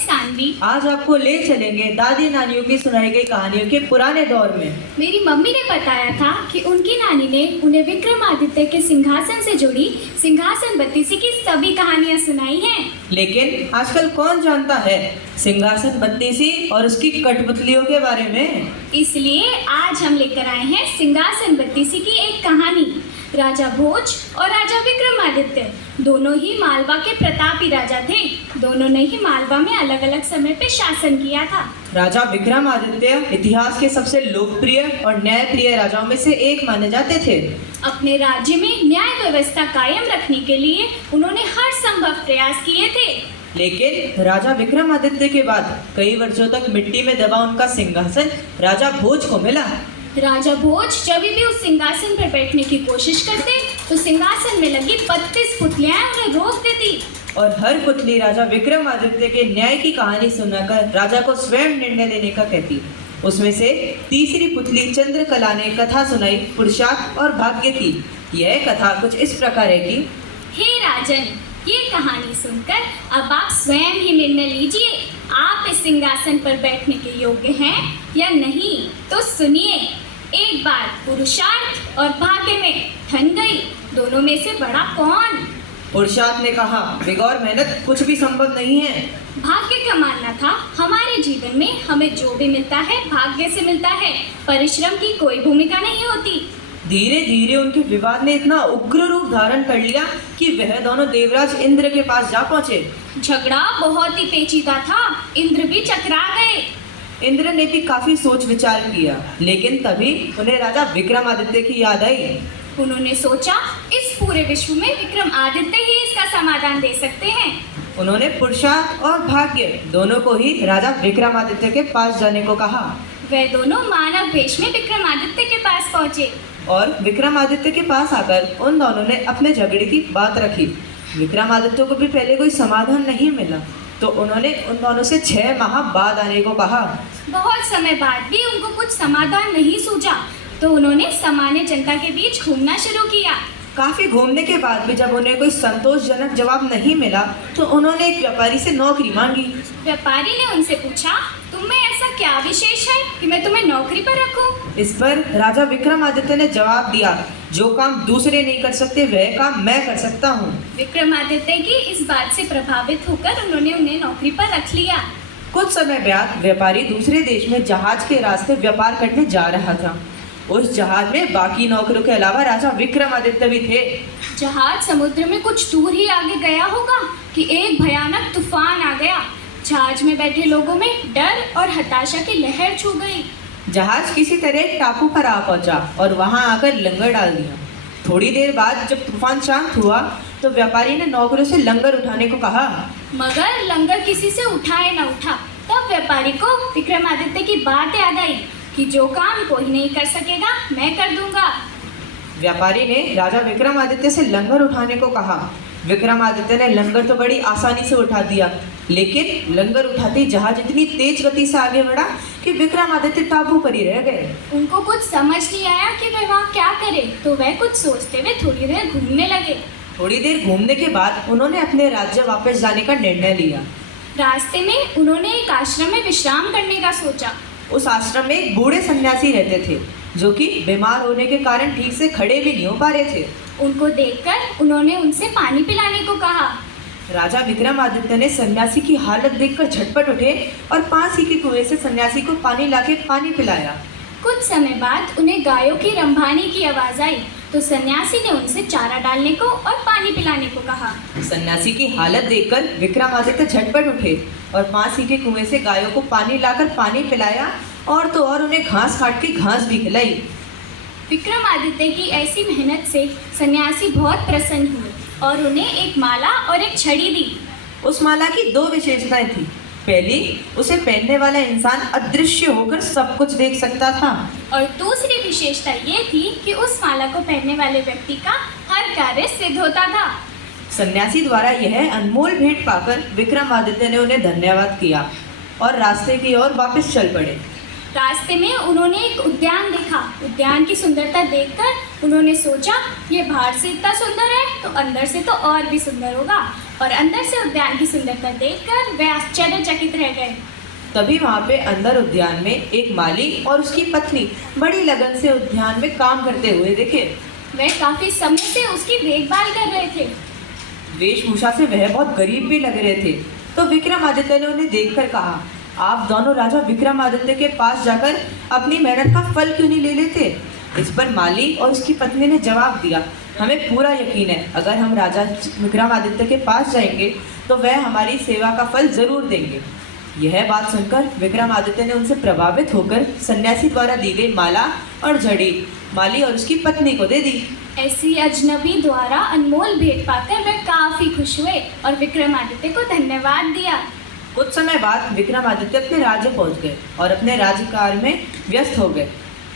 सानवी। आज आपको ले चलेंगे दादी नानियों की सुनाई गई कहानियों के पुराने दौर में। मेरी मम्मी ने बताया था कि उनकी नानी ने उन्हें विक्रमादित्य के सिंहासन से जुड़ी सिंहासन बत्तीसी की सभी कहानियाँ सुनाई हैं। लेकिन आजकल कौन जानता है सिंहासन बत्तीसी और उसकी कठपुतलियों के बारे में। इसलिए आज हम लेकर आए हैं सिंहासन बत्तीसी की एक कहानी। राजा भोज और राजा विक्रमादित्य दोनों ही मालवा के प्रतापी राजा थे। दोनों ने ही मालवा में अलग अलग समय पे शासन किया था। राजा विक्रमादित्य इतिहास के सबसे लोकप्रिय और न्यायप्रिय राजाओं में से एक माने जाते थे। अपने राज्य में न्याय व्यवस्था कायम रखने के लिए उन्होंने हर संभव प्रयास किए थे। लेकिन राजा विक्रमादित्य के बाद कई वर्षों तक मिट्टी में दबा उनका सिंहासन राजा भोज को मिला। राजा भोज जब भी उस सिंहासन पर बैठने की कोशिश करते तो सिंहासन में लगी 32 पुतलियां उन्हें रोक देती। और हर पुतली राजा विक्रमादित्य के न्याय की कहानी सुनाकर राजा को स्वयं निर्णय लेने का कहती। उसमें से तीसरी पुतली चंद्रकला ने कथा सुनाई पुरुषार्थ और भाग्य की। यह कथा कुछ इस प्रकार है कि हे राजन, ये कहानी सुनकर अब आप स्वयं ही निर्णय लीजिए, आप इस सिंहासन पर बैठने के योग्य हैं या नहीं। तो सुनिए, एक बार पुरुषार्थ और भाग्य में ठन गई, दोनों में से बड़ा कौन? पुरुषार्थ ने कहा, बगैर मेहनत कुछ भी संभव नहीं है। भाग्य का मानना था, हमारे जीवन में हमें जो भी मिलता है भाग्य से मिलता है, परिश्रम की कोई भूमिका नहीं होती। धीरे धीरे उनके विवाद ने इतना उग्र रूप धारण कर लिया कि वह दोनों देवराज इंद्र के पास जा पहुंचे। झगड़ा बहुत ही पेचीदा था, इंद्र भी चकरा गए। इंद्र ने भी काफी सोच विचार किया, लेकिन तभी उन्हें राजा विक्रमादित्य की याद आई। उन्होंने सोचा, इस पूरे विश्व में विक्रमादित्य ही इसका समाधान दे सकते हैं। उन्होंने पुरुषार्थ और भाग्य दोनों को ही राजा विक्रमादित्य के पास जाने को कहा। वे दोनों मानव वेश में विक्रमादित्य के पास पहुंचे और विक्रमादित्य के पास आकर उन दोनों ने अपने झगड़े की बात रखी। विक्रमादित्य को भी पहले कोई समाधान नहीं मिला, तो उन्होंने उन दोनों से 6 माह बाद आने को कहा। बहुत समय बाद भी उनको कुछ समाधान नहीं सूझा, तो उन्होंने सामान्य जनता के बीच घूमना शुरू किया। काफी घूमने के बाद भी जब उन्हें कोई संतोषजनक जवाब नहीं मिला, तो उन्होंने एक व्यापारी से नौकरी मांगी। व्यापारी ने उनसे पूछा, तुम में ऐसा क्या विशेष है कि मैं तुम्हें नौकरी पर रखूं? इस पर राजा विक्रमादित्य ने जवाब दिया, जो काम दूसरे नहीं कर सकते वह काम मैं कर सकता हूँ। विक्रमादित्य की इस बात से प्रभावित होकर उन्होंने उन्हें नौकरी पर रख लिया। कुछ समय बाद व्यापारी दूसरे देश में जहाज के रास्ते व्यापार करने जा रहा था। उस जहाज में बाकी नौकरों के अलावा राजा विक्रमादित्य भी थे। जहाज समुद्र में कुछ दूर ही आगे गया होगा कि एक भयानक तूफान आ गया। जहाज में बैठे लोगों में डर और हताशा की लहर छू गई। जहाज किसी तरह एक टापू पर आ पहुंचा और वहां आकर लंगर डाल दिया। थोड़ी देर बाद जब तूफान शांत हुआ, तो व्यापारी ने नौकरों से लंगर उठाने को कहा, मगर लंगर किसी से उठाए न उठा। तब व्यापारी को विक्रमादित्य की बात याद आई कि जो काम कोई नहीं कर सकेगा मैं कर दूंगा। व्यापारी ने राजा विक्रमादित्य से लंगर उठाने को कहा। विक्रमादित्य ने लंगर तो बड़ी आसानी से उठा दिया, लेकिन लंगर उठाते जहाज इतनी तेज गति से आगे बढ़ा कि विक्रमादित्य टापू पर ही रह गए। उनको कुछ समझ नहीं आया कि वह वहाँ क्या करे, तो वह कुछ सोचते हुए थोड़ी देर घूमने लगे। थोड़ी देर घूमने के बाद उन्होंने अपने राज्य वापस जाने का निर्णय लिया। रास्ते में उन्होंने एक आश्रम में विश्राम करने का सोचा। उस आश्रम में एक बूढ़े सन्यासी रहते थे, जो कि बीमार होने के कारण ठीक से खड़े भी नहीं हो पा रहे थे। उनको देखकर उन्होंने उनसे पानी पिलाने को कहा। राजा विक्रमादित्य ने सन्यासी की हालत देखकर झटपट उठे और पास ही के कुएं से सन्यासी को पानी लाके पानी पिलाया। कुछ समय बाद उन्हें गायों की रंभाने की आवाज आई, तो सन्यासी ने उनसे चारा डालने को और पानी पिलाने को कहा। सन्यासी की हालत देखकर विक्रमादित्य झटपट उठे और पास ही के कुएं से गायों को पानी लाकर पानी पिलाया, और तो और उन्हें घास काट के घास भी खिलाई। विक्रमादित्य की ऐसी मेहनत से सन्यासी बहुत प्रसन्न हुए और उन्हें एक माला और एक छड़ी दी। उस माला की 2 विशेषताएं थी। पहली, उसे पहनने वाला इंसान अदृश्य होकर सब कुछ देख सकता था, और दूसरी विशेषता ये थी कि उस माला को पहनने वाले व्यक्ति का हर कार्य सिद्ध होता था। सन्यासी द्वारा यह अनमोल भेंट पाकर विक्रमादित्य ने उन्हें धन्यवाद किया और रास्ते की ओर वापस चल पड़े। रास्ते में उन्होंने एक उद्यान देखा। उद्यान की सुंदरता देखकर उन्होंने सोचा, ये बाहर से इतना सुंदर है तो अंदर से तो और भी सुंदर होगा। और अंदर से उद्यान की सुंदरता देखकर वे आश्चर्यचकित रह गए। तभी वहाँ पे अंदर उद्यान में एक माली और उसकी पत्नी बड़ी लगन से उद्यान में काम करते हुए दिखे। वे काफी समय से उसकी देखभाल कर रहे थे। वेशभूषा से वह बहुत गरीब भी लग रहे थे। तो विक्रमादित्य ने उन्हें देखकर कहा, आप दोनों राजा विक्रमादित्य के पास जाकर अपनी मेहनत का फल क्यों नहीं ले लेते? इस पर माली और उसकी पत्नी ने जवाब दिया, हमें पूरा यकीन है अगर हम राजा विक्रमादित्य के पास जाएंगे तो वह हमारी सेवा का फल जरूर देंगे। यह बात सुनकर विक्रमादित्य ने उनसे प्रभावित होकर सन्यासी द्वारा दी गई माला और झड़ी माली और उसकी पत्नी को दे दी। ऐसी अजनबी द्वारा अनमोल भेंट पाकर वे काफी खुश हुए और विक्रमादित्य को धन्यवाद दिया। कुछ समय बाद विक्रमादित्य अपने राज्य पहुंच गए और अपने राज्यकार्य में व्यस्त हो गए।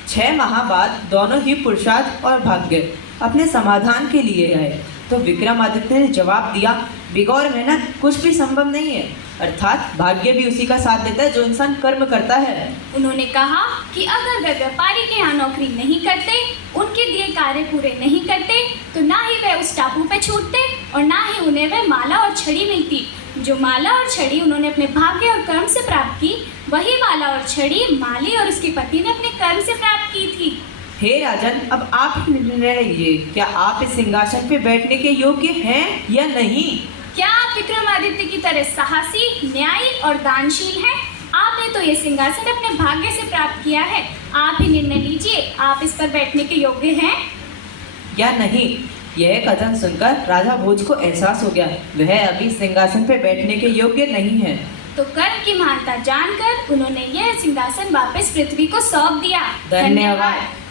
6 माह बाद दोनों ही पुरुषार्थ और भाग्य अपने समाधान के लिए आए। तो विक्रमादित्य ने जवाब दिया, बगैर मेहनत कुछ भी संभव नहीं है, अर्थात भाग्य भी उसी का साथ देता है जो इंसान कर्म करता है। उन्होंने कहा कि अगर वे व्यापारी के यहाँ नौकरी नहीं करते, उनके दिए कार्य पूरे नहीं करते, तो ना ही वे उस टापू पे छूटते और ना ही उन्हें वह माला और छड़ी मिलती। जो माला और छड़ी उन्होंने अपने भाग्य और कर्म से प्राप्त की, वही माला और छड़ी माली और उसकी पत्नी ने अपने कर्म से प्राप्त की थी। हे राजन, अब आप निर्णय लीजिए, क्या आप इस सिंहासन पे बैठने के योग्य हैं या नहीं? क्या आप विक्रमादित्य की तरह साहसी, न्यायी और दानशील हैं? आपने तो ये सिंहासन अपने भाग्य से प्राप्त किया है। आप ही निर्णय लीजिए, आप इस पर बैठने के योग्य हैं या नहीं? यह कथन सुनकर राजा भोज को एहसास हो गया, वह अभी सिंहासन पे बैठने के योग्य नहीं है। तो कर्म की महानता जानकर उन्होंने यह सिंहासन वापस पृथ्वी को सौंप दिया। धन्यवाद।